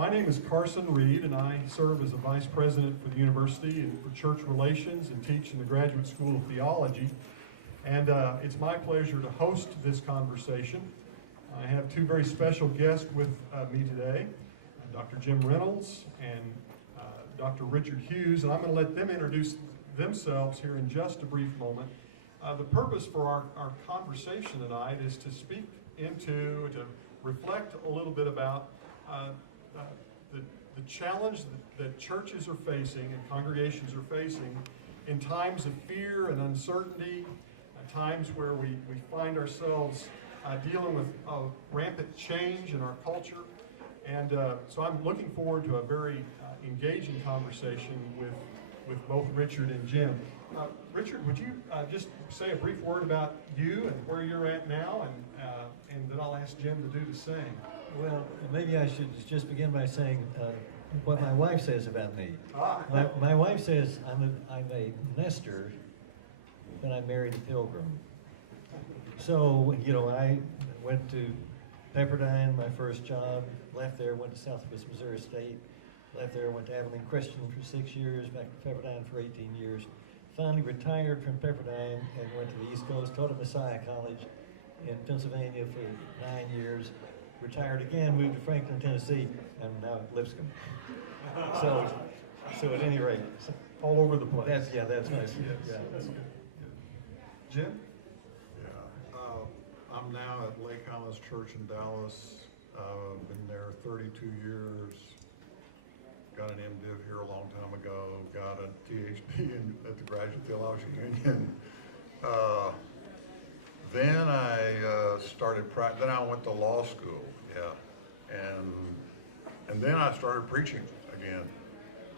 My name is Carson Reed, and I serve as a vice president for the university and for church relations and teach in the Graduate School of Theology. And it's my pleasure to host this conversation. I have two very special guests with me today, Dr. Jim Reynolds and Dr. Richard Hughes, and I'm going to let them introduce themselves here in just a brief moment. The purpose for our conversation tonight is to speak to reflect a little bit about the challenge that churches are facing and congregations are facing in times of fear and uncertainty, times where we find ourselves dealing with rampant change in our culture. And so I'm looking forward to a very engaging conversation with both Richard and Jim. Richard, would you just say a brief word about you and where you're at now, and then I'll ask Jim to do the same. Well, maybe I should just begin by saying what my wife says about me. My wife says I'm a nester, but I married a pilgrim. So, I went to Pepperdine, my first job, left there, went to Southwest Missouri State, left there, went to Abilene Christian for 6 years, back to Pepperdine for 18 years. Finally retired from Pepperdine and went to the East Coast, taught at Messiah College in Pennsylvania for 9 years. Retired again, moved to Franklin, Tennessee, and now at Lipscomb. So at any rate, All over the place. that's nice. Yes. Yeah. That's good. Jim? I'm now at Lake Highlands Church in Dallas. Been there 32 years. Got an MDiv here a long time ago. Got a PhD at the Graduate Theology Union. Then I then I went to law school, and then I started preaching again.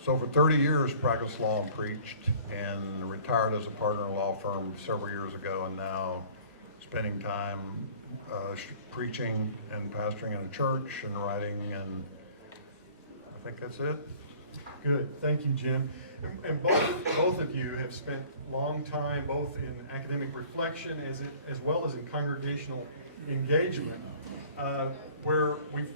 So for 30 years, practiced law and preached, and retired as a partner in a law firm several years ago, and now spending time preaching and pastoring in a church and writing, and I think that's it. Good, thank you, Jim. And both of you have spent long time both in academic reflection as well as in congregational engagement, where we've,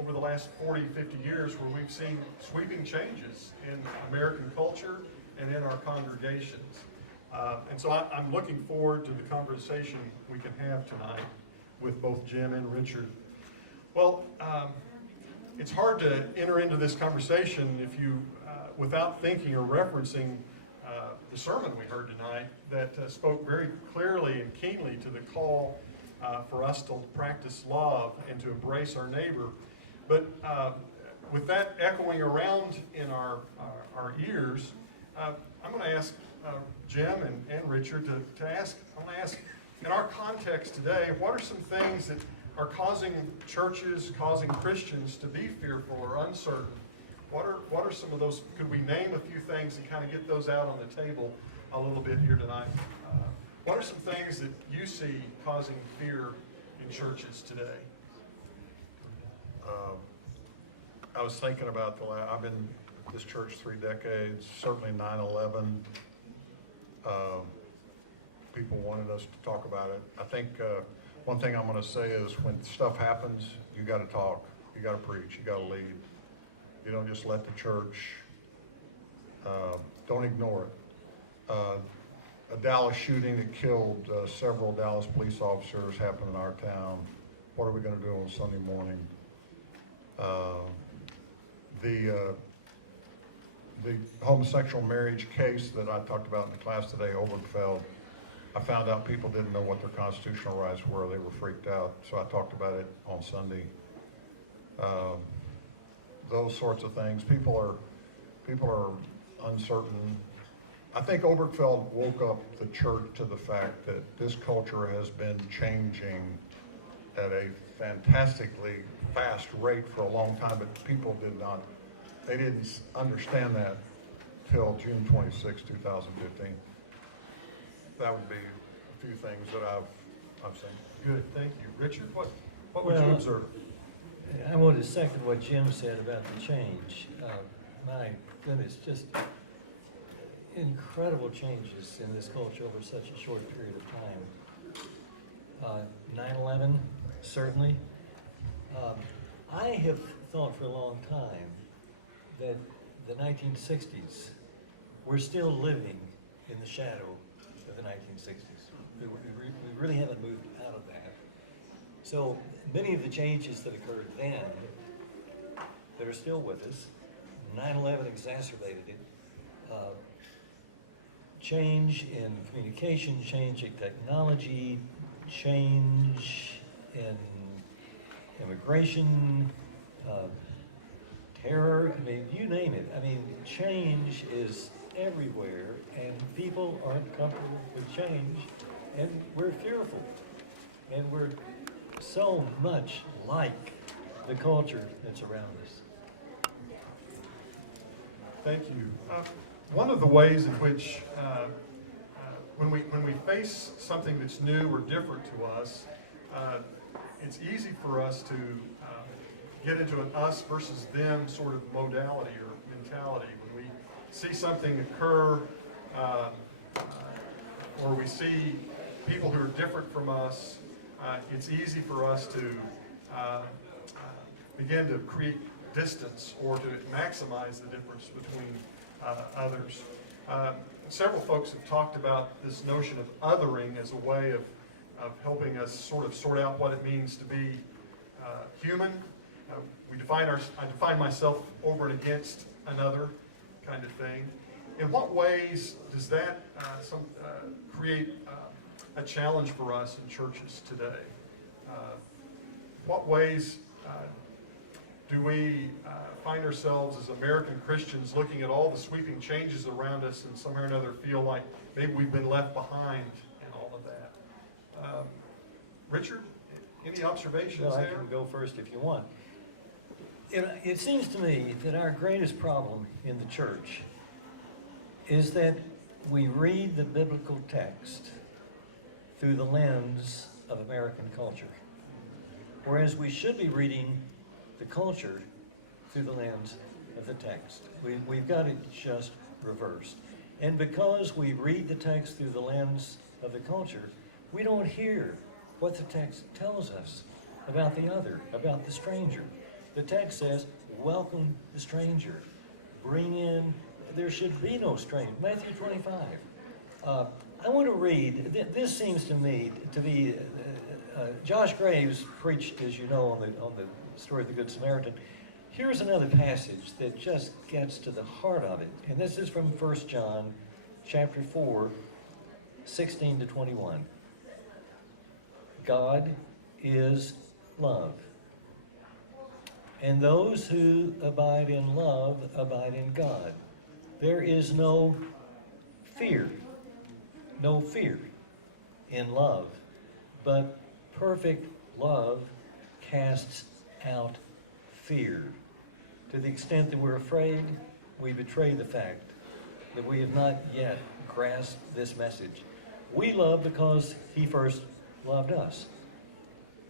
over the last 40, 50 years, where we've seen sweeping changes in American culture and in our congregations. And so I'm looking forward to the conversation we can have tonight with both Jim and Richard. Well, it's hard to enter into this conversation if you, without thinking or referencing the sermon we heard tonight that spoke very clearly and keenly to the call for us to practice love and to embrace our neighbor. But with that echoing around in our ears, I'm going to ask Jim and Richard to ask, in our context today, what are some things that are causing churches, causing Christians to be fearful or uncertain? What are some of those? Could we name a few things and kind of get those out on the table a little bit here tonight? What are some things that you see causing fear in churches today? I was thinking about I've been at this church 3 decades, certainly 9/11. People wanted us to talk about it. I think one thing I'm going to say is when stuff happens, you got to talk, you got to preach, you got to lead. You don't just let the church, don't ignore it. A Dallas shooting that killed several Dallas police officers happened in our town. What are we going to do on Sunday morning? The homosexual marriage case that I talked about in the class today, Obergefell, I found out people didn't know what their constitutional rights were. They were freaked out, so I talked about it on Sunday. Those sorts of things. People are uncertain. I think Obergefell woke up the church to the fact that this culture has been changing at a fantastically fast rate for a long time, but people they didn't understand that till June 26, 2015. That would be a few things that I've seen. Good, thank you. Richard, what would you observe? I want to second what Jim said about the change. My goodness, just incredible changes in this culture over such a short period of time. 9/11, certainly. I have thought for a long time that the 1960s, we're still living in the shadow of the 1960s. We really haven't moved out of that. So many of the changes that occurred then that are still with us, 9/11 exacerbated it, change in communication, change in technology, change in immigration, terror, I mean, you name it. I mean, change is everywhere, and people aren't comfortable with change, and we're fearful. And we're so much like the culture that's around us. Thank you. One of the ways in which, when we face something that's new or different to us, it's easy for us to get into an us versus them sort of modality or mentality. When we see something occur, or we see people who are different from us, it's easy for us to begin to create distance or to maximize the difference between others. Several folks have talked about this notion of othering as a way of helping us sort of sort out what it means to be human. I define myself over and against another kind of thing. In what ways does that create a challenge for us in churches today? What ways do we find ourselves as American Christians looking at all the sweeping changes around us and somehow or another feel like maybe we've been left behind in all of that? Richard, any observations Well, I there? can go first if you want. It seems to me that our greatest problem in the church is that we read the biblical text through the lens of American culture, whereas we should be reading the culture through the lens of the text. We've got it just reversed. And because we read the text through the lens of the culture, we don't hear what the text tells us about the other, about the stranger. The text says, welcome the stranger. Bring in, there should be no stranger. Matthew 25. I want to read, this seems to me to be, Josh Graves preached, as you know, on the story of the Good Samaritan. Here's another passage that just gets to the heart of it. And this is from 1 John chapter 4, 16 to 21. God is love. And those who abide in love abide in God. There is no fear in love, but perfect love casts out fear. To the extent that we're afraid, we betray the fact that we have not yet grasped this message. We love because He first loved us.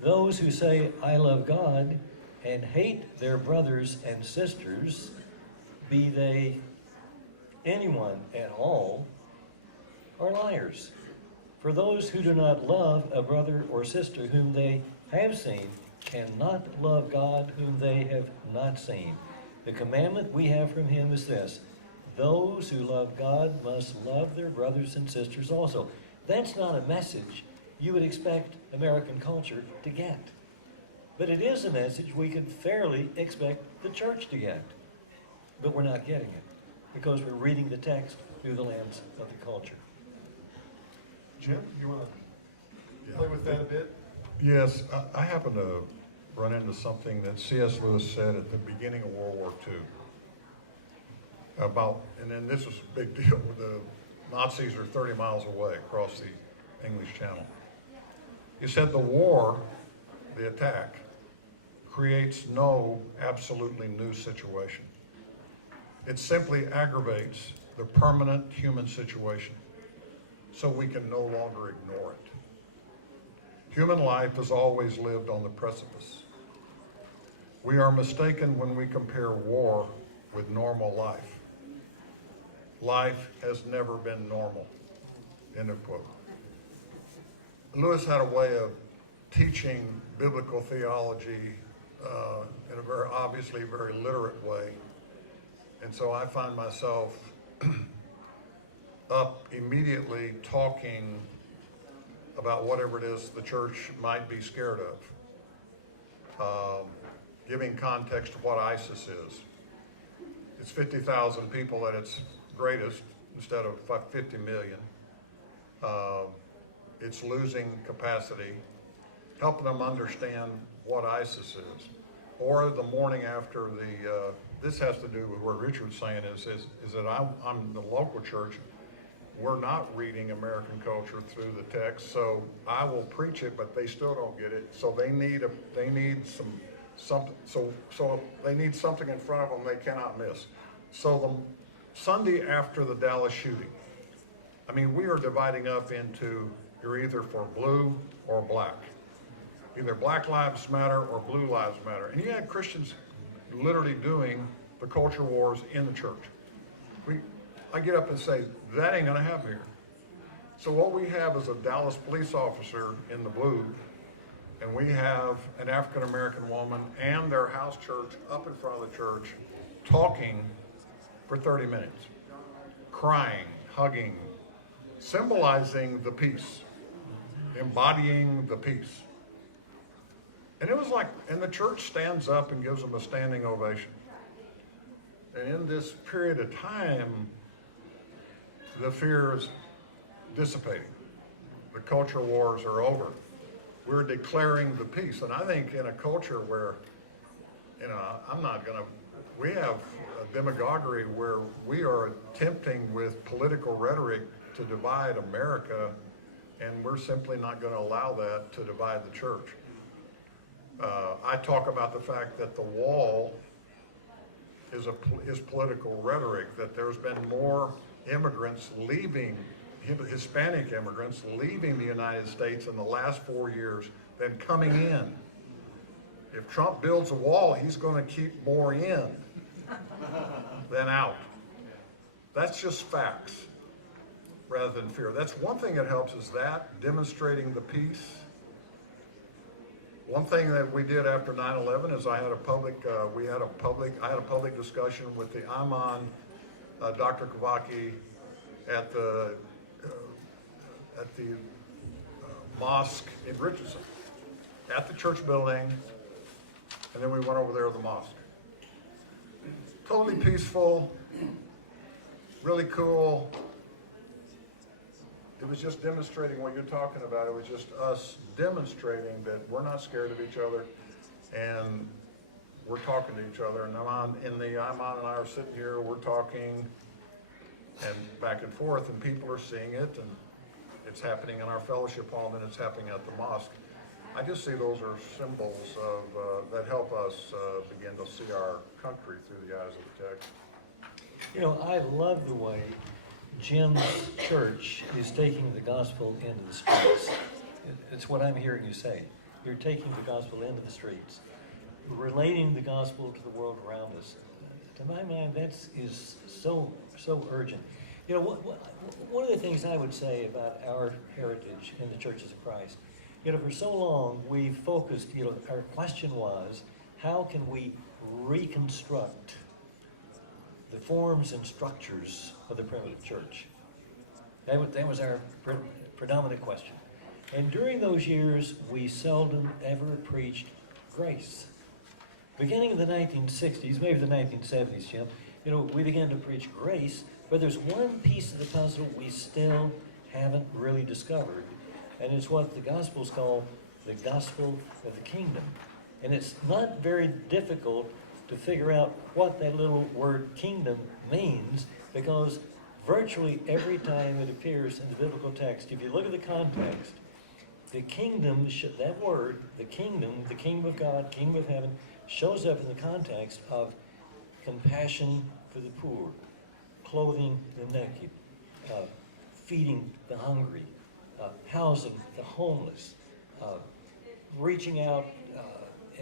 Those who say, I love God, and hate their brothers and sisters, be they anyone at all, are liars. For those who do not love a brother or sister whom they have seen cannot love God whom they have not seen. The commandment we have from Him is this: those who love God must love their brothers and sisters also. That's not a message you would expect American culture to get. But it is a message we could fairly expect the church to get. But we're not getting it because we're reading the text through the lens of the culture. Jim, you want to play with that a bit? Yes, I happen to run into something that C.S. Lewis said at the beginning of World War II about, and then this was a big deal, the Nazis are 30 miles away across the English Channel. He said the war, the attack, creates no absolutely new situation. It simply aggravates the permanent human situation so we can no longer ignore it. Human life has always lived on the precipice. We are mistaken when we compare war with normal life. Life has never been normal, end of quote. Lewis had a way of teaching biblical theology in a very, obviously very literate way. And so I find myself up immediately talking about whatever it is the church might be scared of, giving context to what ISIS is. It's 50,000 people at its greatest instead of 50 million. It's losing capacity, helping them understand what ISIS is. Or the morning after this has to do with what Richard's saying is that I'm the local church. We're not reading American culture through the text, so I will preach it, but they still don't get it. So they need something in front of them they cannot miss. So the Sunday after the Dallas shooting, I mean, we are dividing up into you're either for blue or black. Either Black Lives Matter or Blue Lives Matter. And you had Christians literally doing the culture wars in the church. I get up and say, that ain't gonna happen here. So what we have is a Dallas police officer in the blue, and we have an African-American woman and their house church up in front of the church talking for 30 minutes, crying, hugging, symbolizing the peace, embodying the peace. And it was like, and the church stands up and gives them a standing ovation. And in this period of time, the fear is dissipating. The culture wars are over. We're declaring the peace. And I think in a culture where, we have a demagoguery where we are attempting with political rhetoric to divide America, and we're simply not going to allow that to divide the church. I talk about the fact that the wall is political rhetoric, that there's been more immigrants leaving, Hispanic immigrants leaving the United States in the last 4 years than coming in. If Trump builds a wall, he's going to keep more in than out. That's just facts rather than fear. That's one thing that helps is that, demonstrating the peace. One thing that we did after 9/11 is I had a public discussion with the Imam, Dr. Kavaki, at the mosque in Richardson, at the church building, and then we went over there to the mosque. Totally peaceful, really cool. It was just demonstrating what you're talking about. It was just us demonstrating that we're not scared of each other, and we're talking to each other. And Imam and I are sitting here, we're talking, and back and forth, and people are seeing it, and it's happening in our fellowship hall, and it's happening at the mosque. I just see those are symbols of that help us begin to see our country through the eyes of the text. You know, I love the way Jim's church is taking the gospel into the streets. It's what I'm hearing you say. You're taking the gospel into the streets, relating the gospel to the world around us. To my mind, that is so urgent. You know, one of the things I would say about our heritage in the Churches of Christ, you know, for so long we focused, you know, our question was, how can we reconstruct the forms and structures of the primitive church? That was our predominant question. And during those years, we seldom ever preached grace. Beginning in the 1960s, maybe the 1970s, Jim, you know, we began to preach grace, but there's one piece of the puzzle we still haven't really discovered, and it's what the Gospels call the gospel of the kingdom. And it's not very difficult to figure out what that little word kingdom means, because virtually every time it appears in the biblical text, if you look at the context, the kingdom, that word, the kingdom of God, kingdom of heaven, shows up in the context of compassion for the poor, clothing the naked, feeding the hungry, housing the homeless, reaching out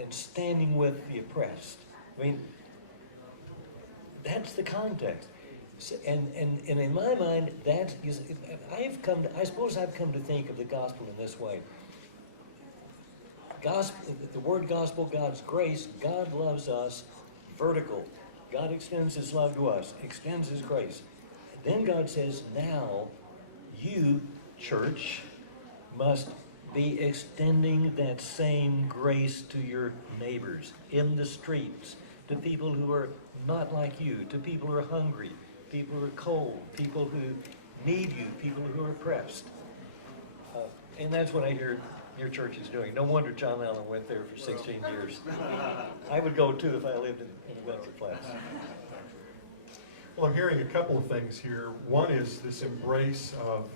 and standing with the oppressed. I mean, that's the context. So, and in my mind, that is, I suppose I've come to think of the gospel in this way. Gospel, the word gospel, God's grace, God loves us vertical. God extends his love to us, extends his grace. Then God says, now you, church, must be extending that same grace to your neighbors, in the streets, to people who are not like you, to people who are hungry, people who are cold, people who need you, people who are oppressed. And that's what I hear your church is doing. No wonder John Allen went there for 16 years. I would go too if I lived in Windsor Flats. Well, I'm hearing a couple of things here. One is this embrace of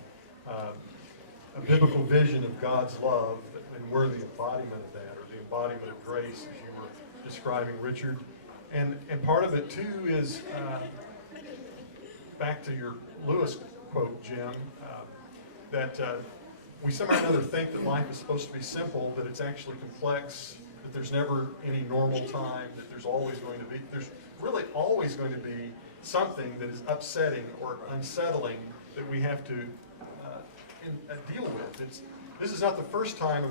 a biblical vision of God's love, and we're the embodiment of that, or the embodiment of grace, as you were describing, Richard. And part of it too is, back to your Lewis quote, Jim, that we somehow or another think that life is supposed to be simple, that it's actually complex, that there's never any normal time, that there's really always going to be something that is upsetting or unsettling that we have to deal with. This is not the first time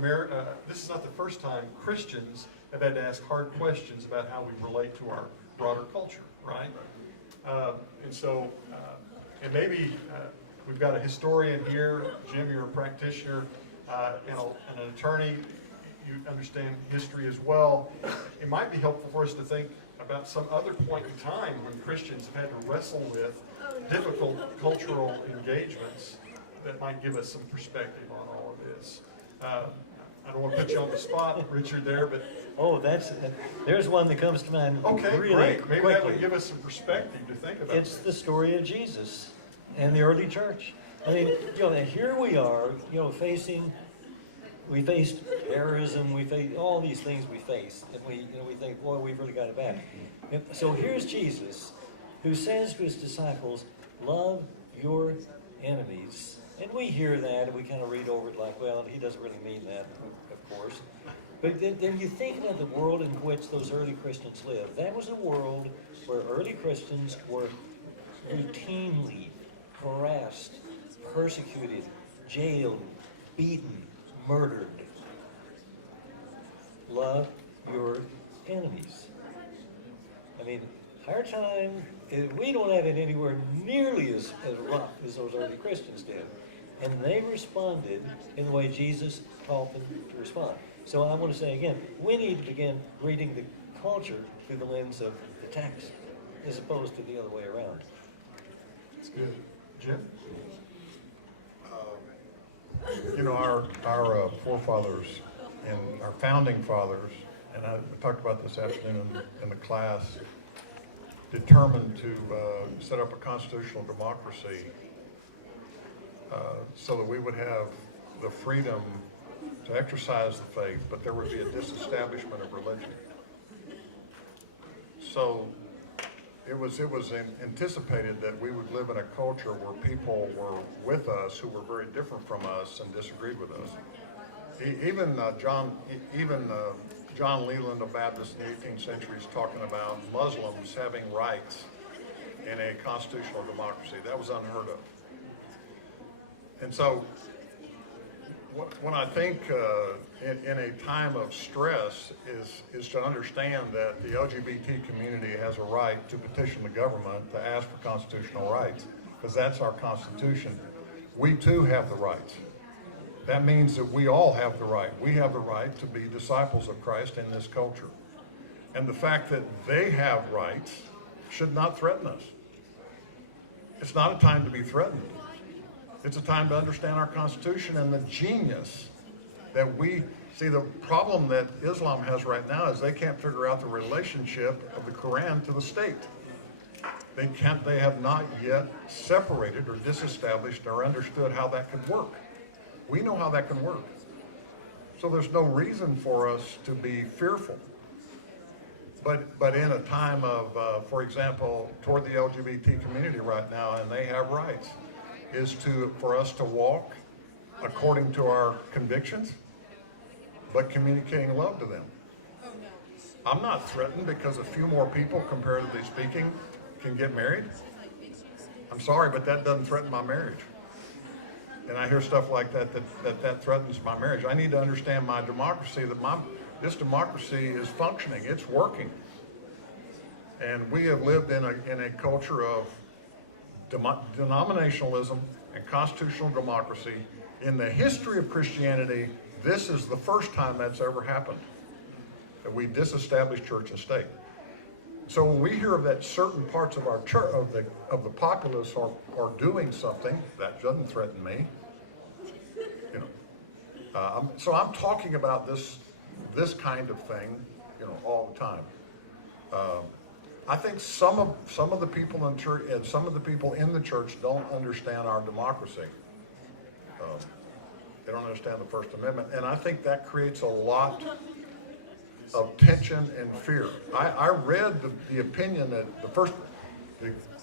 Christians have had to ask hard questions about how we relate to our broader culture, right? And maybe we've got a historian here. Jim, you're a practitioner and an attorney. You understand history as well. It might be helpful for us to think about some other point in time when Christians have had to wrestle with difficult cultural engagements that might give us some perspective on all of this. I don't want to put you on the spot, Richard, there, but... Oh, there's one that comes to mind really great. Maybe quickly. that would give us some perspective to think about. It's the story of Jesus and the early church. I mean, here we are, we faced terrorism, we faced all these things we faced, and we think, boy, we've really got it bad. And so here's Jesus, who says to his disciples, love your enemies. And we hear that, and we kind of read over it like, well, he doesn't really mean that, of course. But then you think about the world in which those early Christians lived. That was a world where early Christians were routinely harassed, persecuted, jailed, beaten, murdered. Love your enemies. I mean, our time, we don't have it anywhere nearly as rough as those early Christians did. And they responded in the way Jesus taught them to respond. So I want to say again, we need to begin reading the culture through the lens of the text, as opposed to the other way around. That's good. Jim? Our forefathers and our founding fathers, and I talked about this afternoon in the class, determined to set up a constitutional democracy so that we would have the freedom to exercise the faith, but there would be a disestablishment of religion. So it was anticipated that we would live in a culture where people were with us who were very different from us and disagreed with us. Even John Leland, a Baptist in the 18th century, is talking about Muslims having rights in a constitutional democracy. That was unheard of. And so when I think in a time of stress is to understand that the LGBT community has a right to petition the government to ask for constitutional rights, because that's our Constitution. We too have the rights. That means that we all have the right. We have the right to be disciples of Christ in this culture. And the fact that they have rights should not threaten us. It's not a time to be threatened. It's a time to understand our Constitution and the genius that we see. The problem that Islam has right now is they can't figure out the relationship of the Quran to the state. They have not yet separated or disestablished or understood how that could work. We know how that can work. So there's no reason for us to be fearful. But in a time of, for example, toward the LGBT community right now, and they have rights, is for us to walk according to our convictions, but communicating love to them. I'm not threatened because a few more people, comparatively speaking, can get married. I'm sorry, but that doesn't threaten my marriage. and I hear stuff like that threatens my marriage. I need to understand my democracy, that this democracy is functioning, it's working. And we have lived in a culture of denominationalism and constitutional democracy. In the history of Christianity, this is the first time that's ever happened, that we disestablished church and state. So when we hear that certain parts of our church, of the populace are doing something, that doesn't threaten me. You know, so I'm talking about this kind of thing, you know, all the time. I think some of the people in church and some of the people in the church don't understand our democracy. They don't understand the First Amendment, and I think that creates a lot of tension and fear. I read the opinion that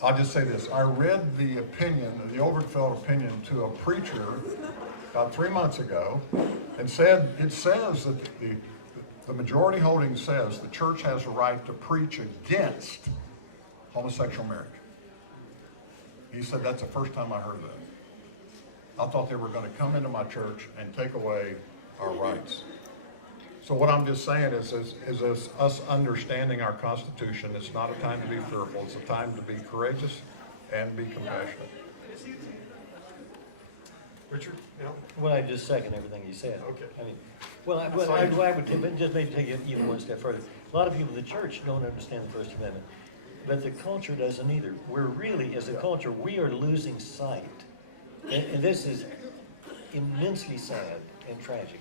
I'll just say this. I read the opinion, the Obergefell opinion, to a preacher about 3 months ago, and it says that the majority holding says the church has a right to preach against homosexual marriage. He said that's the first time I heard that. I thought they were going to come into my church and take away our rights. So what I'm just saying is us understanding our Constitution. It's not a time to be fearful. It's a time to be courageous and be compassionate. Richard, yeah? Well, I just second everything you said. Okay. I mean, I would just maybe take it even one step further. A lot of people in the church don't understand the First Amendment, but the culture doesn't either. We're really, as a culture, we are losing sight, and this is immensely sad and tragic.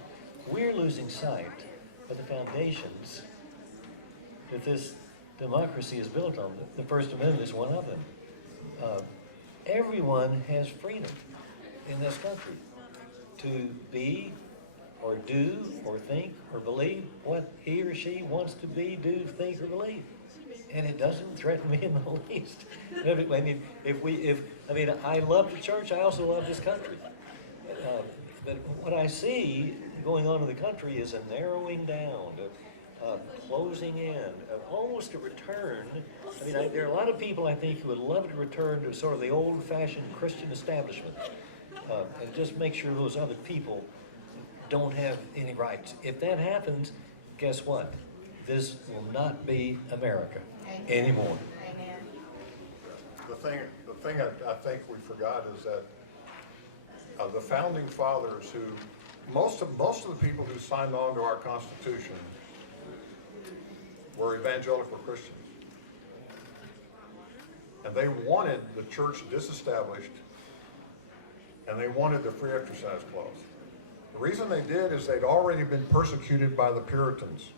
We're losing sight of the foundations that this democracy is built on. The First Amendment is one of them. Everyone has freedom in this country to be or do or think or believe what he or she wants to be, do, think, or believe. And it doesn't threaten me in the least. I mean, I love the church, I also love this country. But what I see going on in the country is a narrowing down, a closing in, almost a return. I mean, there are a lot of people, I think, who would love to return to sort of the old-fashioned Christian establishment, and just make sure those other people don't have any rights. If that happens, guess what? This will not be America anymore. Amen. The thing I think we forgot is that the founding fathers, who most of the people who signed on to our Constitution were evangelical Christians, and they wanted the church disestablished, and they wanted the free exercise clause. The reason they did is they'd already been persecuted by the Puritans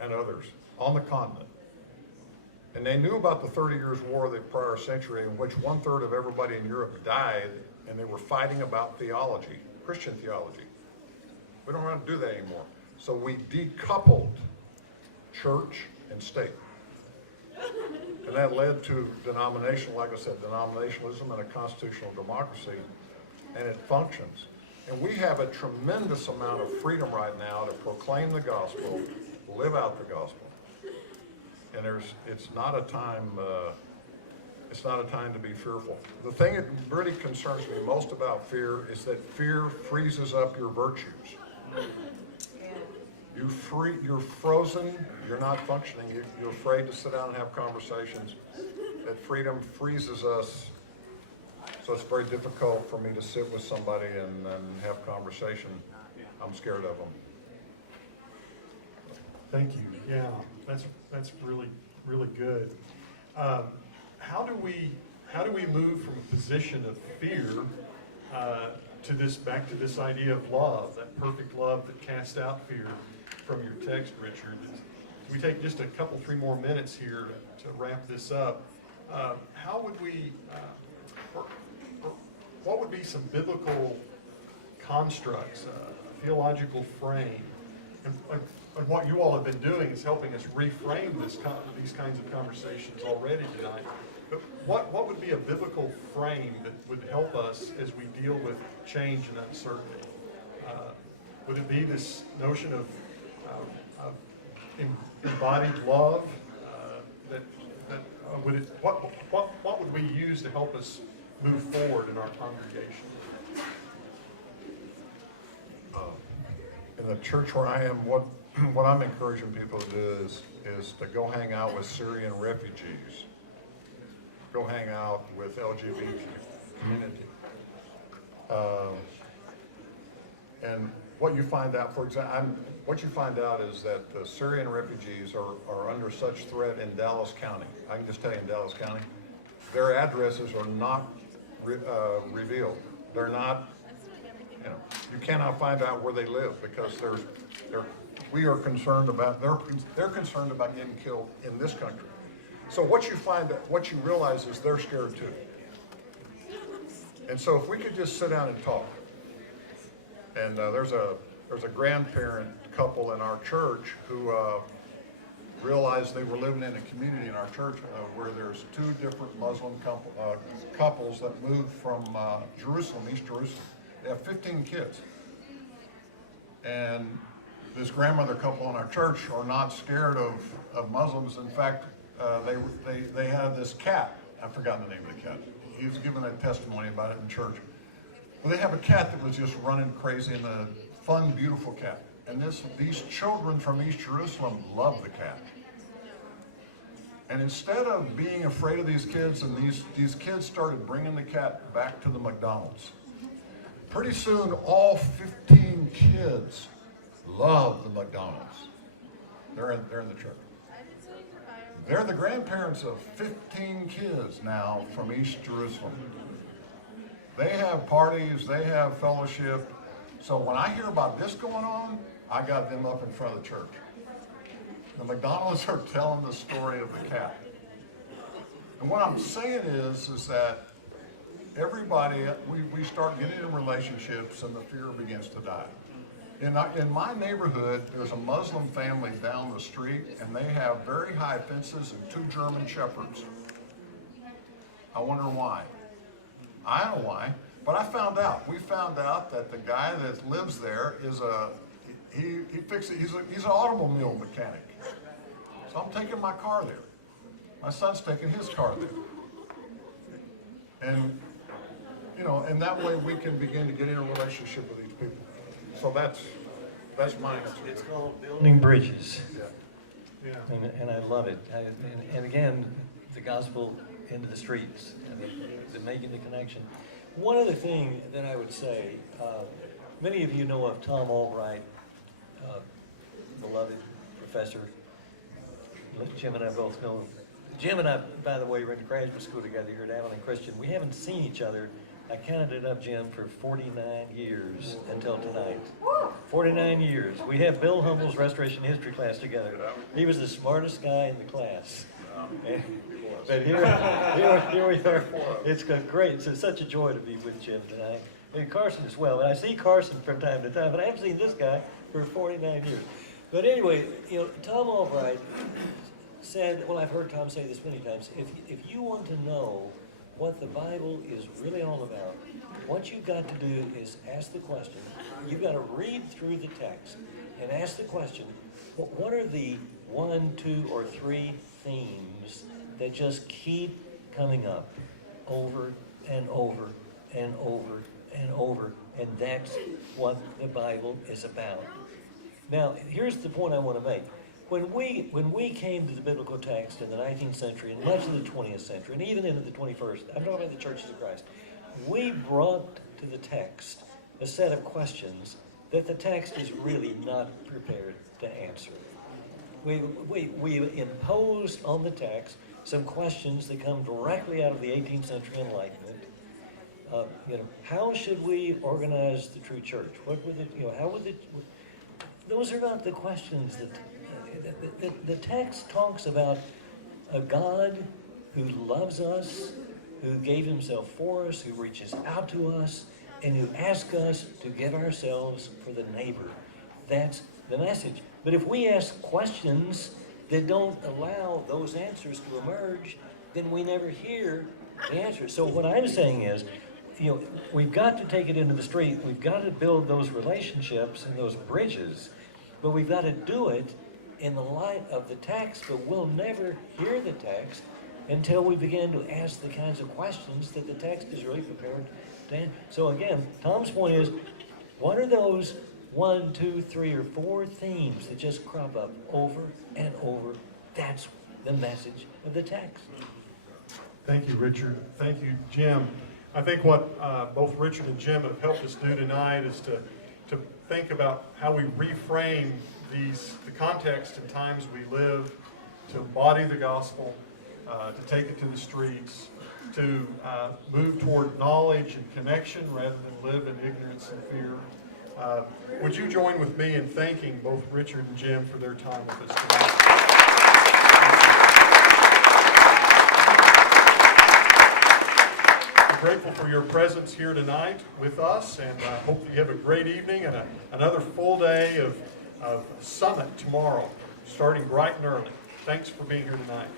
and others on the continent. And they knew about the 30 Years' War of the prior century, in which 1/3 of everybody in Europe died, and they were fighting about theology, Christian theology. We don't want to do that anymore. So we decoupled church and state. And that led to like I said, denominationalism and a constitutional democracy, and it functions. And we have a tremendous amount of freedom right now to proclaim the gospel, live out the gospel. And it's not a time to be fearful. The thing that really concerns me most about fear is that fear freezes up your virtues. You're frozen, you're not functioning, you're afraid to sit down and have conversations. That freedom freezes us, so it's very difficult for me to sit with somebody and have conversation. I'm scared of them. Thank you. Yeah, that's really, really good. How do we move from a position of fear back to this idea of love, that perfect love that casts out fear from your text, Richard? We take just a couple, 3 more minutes here to wrap this up. How would we, what would be some biblical constructs, theological frame? And what you all have been doing is helping us reframe these kinds of conversations already tonight. But what would be a biblical frame that would help us as we deal with change and uncertainty? Would it be this notion of embodied love? What would we use to help us move forward in our congregation? in the church where I am, what I'm encouraging people to do is to go hang out with Syrian refugees. Go hang out with LGBT community. And what you find out, for example, what you find out is that the Syrian refugees are under such threat in Dallas County. I can just tell you in Dallas County, their addresses are not revealed. They're not, you know, you cannot find out where they live because we are concerned about, they're concerned about getting killed in this country. So what you realize is they're scared too. And so if we could just sit down and talk, and there's a grandparent couple in our church who realized they were living in a community in our church where there's two different Muslim couples that moved from Jerusalem, East Jerusalem. They have 15 kids. And this grandmother couple in our church are not scared of Muslims. In fact, they had this cat. I've forgotten the name of the cat. He was giving a testimony about it in church. Well, they have a cat that was just running crazy, and a fun, beautiful cat. And these children from East Jerusalem love the cat. And instead of being afraid of these kids, and these kids started bringing the cat back to the McDonald's. Pretty soon, all 15 kids love the McDonald's. They're in the church. They're the grandparents of 15 kids now from East Jerusalem. They have parties, they have fellowship. So when I hear about this going on, I got them up in front of the church. The McDonald's are telling the story of the cat. And what I'm saying is that everybody, we start getting in relationships and the fear begins to die. In my neighborhood, there's a Muslim family down the street, and they have very high fences and 2 German shepherds. I wonder why. I don't know why, but we found out that the guy that lives there is he's an automobile mechanic. So I'm taking my car there. My son's taking his car there. And, you know, and that way we can begin to get in a relationship with these people. So that's my answer. It's called building bridges. Yeah. And I love it. And again, the gospel into the streets, and the making the connection. One other thing that I would say, many of you know of Tom Albright, beloved professor. Jim and I both know him. Jim and I, by the way, went to graduate school together here at Abilene Christian. We haven't seen each other, I counted it up, Jim, for 49 years until tonight. 49 years. We had Bill Humble's Restoration History class together. He was the smartest guy in the class. But here we are. It's great. It's such a joy to be with Jim tonight. And Carson as well. And I see Carson from time to time, but I haven't seen this guy for 49 years. But anyway, you know, Tom Albright said, well, I've heard Tom say this many times, if you want to know what the Bible is really all about, what you've got to do is ask the question. You've got to read through the text and ask the question, what are the 1, 2, or 3 themes that just keep coming up over and over and over and over, and that's what the Bible is about. Now, here's the point I want to make. When we came to the biblical text in the 19th century and much of the 20th century, and even into the 21st, I'm talking about the churches of Christ, we brought to the text a set of questions that the text is really not prepared to answer. We imposed on the text some questions that come directly out of the 18th century Enlightenment. How should we organize the true church? What would those are not the questions that the text talks about. A God who loves us, who gave himself for us, who reaches out to us, and who asks us to give ourselves for the neighbor. That's the message. But if we ask questions that don't allow those answers to emerge, then we never hear the answer. So what I'm saying is, we've got to take it into the street. We've got to build those relationships and those bridges, but we've got to do it in the light of the text. But we'll never hear the text until we begin to ask the kinds of questions that the text is really prepared to answer. So again, Tom's point is, what are those 1, 2, 3, or 4 themes that just crop up over and over. That's the message of the text. Thank you, Richard. Thank you, Jim. I think what both Richard and Jim have helped us do tonight is to think about how we reframe the context and times we live, to embody the gospel, to take it to the streets, to move toward knowledge and connection rather than live in ignorance and fear. Would you join with me in thanking both Richard and Jim for their time with us tonight? I'm grateful for your presence here tonight with us, and hope that you have a great evening and another full day of Summit tomorrow, starting bright and early. Thanks for being here tonight.